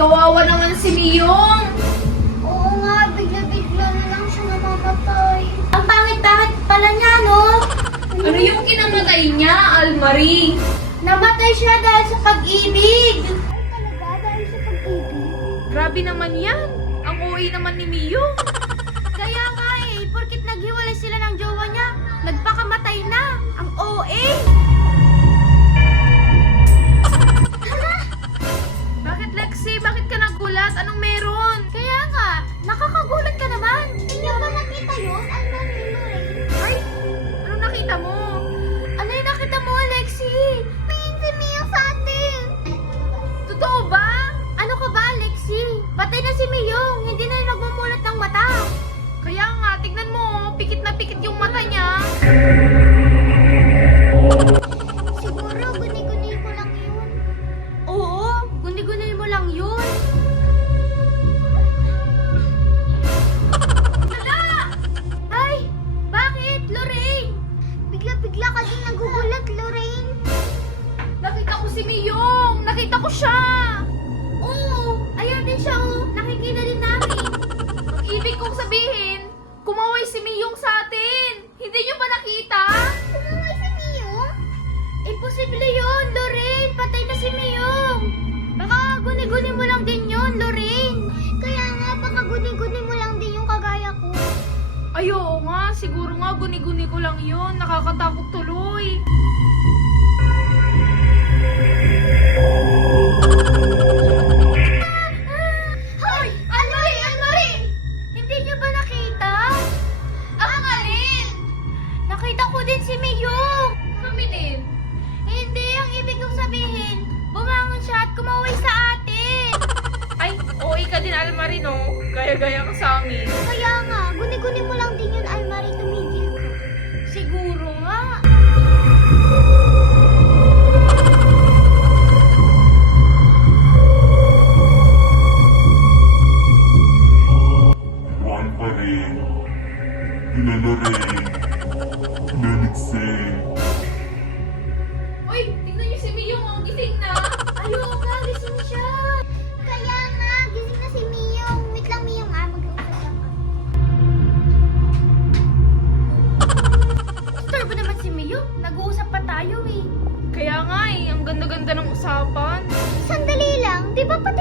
Kawawa naman si Miyong. Oo nga, bigla-bigla na lang siya namamatay. Ang pangit-pangit pala niya, no? Ano yung kinamatay niya, Almarie? Namatay siya dahil sa pag-ibig. Ay, talaga? Dahil sa pag-ibig? Grabe naman yan. Ang OA naman ni Miyong. Kaya nga eh, porkit naghiwalay sila ng jowa niya, nagpakamatay na. Ang OA. Bakit, Lexi? Bakit ka nagulat? Anong meron? Kaya nga, nakakagulat ka naman. Hindi ba nakita yun? Ay, anong nakita mo? Ano yung nakita mo, Alexi? Si Mio sa atin. Totoo ba? Ano ka ba, Alexi? Patay na si Miyong. Hindi na yung nagmumulat ng mata. Kaya nga, tignan mo. Pikit na pikit yung mata niya. Siguro, guni-guni ko lang yun. Oo. Guni-guni mo lang yun. Hala! Ay, bakit, Lorraine? Bigla-bigla ka din nagugulat, Lorraine. Nakita ko si Miyong. Nakita ko siya. Oo, ayan din siya, oh. Nakikita din namin. Ang ibig kong sabihin, kumaway si Miyong sa atin. Hindi niyo ba nakita? Kumaway si Miyong? Imposible yun, Lorraine. Patay na si Miyong. Baka guni-guni mo lang din yun, Lorraine. Kaya nga, baka guni-guni mo lang din yung kagaya ko. Ay, oo nga. Siguro nga, guni-guni ko lang yun. Nakakatakot tuloy. Hoy! Anne-Marie! Anne-Marie! Hindi niyo ba nakita? Ang alin? Nakita ko din si Miyong. Kami din. Hindi, ang ibig kong sabihin, bumangon siya at kumaway sa atin. Ay, OA ka din, Almarie, no? Gaya-gaya ka sa amin. Kaya nga, guni-guni mo lang din yun, Almarie, tumigil ka. Siguro nga. Juan pa rin. Kilala rin. Nalitsay. Uy, tignan niyo si Miyong. Ang gising na. Ayoko nga, gising siya. Kaya nga, gising na si Miyong. Wait lang, Miyong, mag-uusap lang kami. Istorbo naman si Miyong. Nag-uusap pa tayo eh. Kaya nga eh, ang ganda-ganda ng usapan. Sandali lang, di ba patay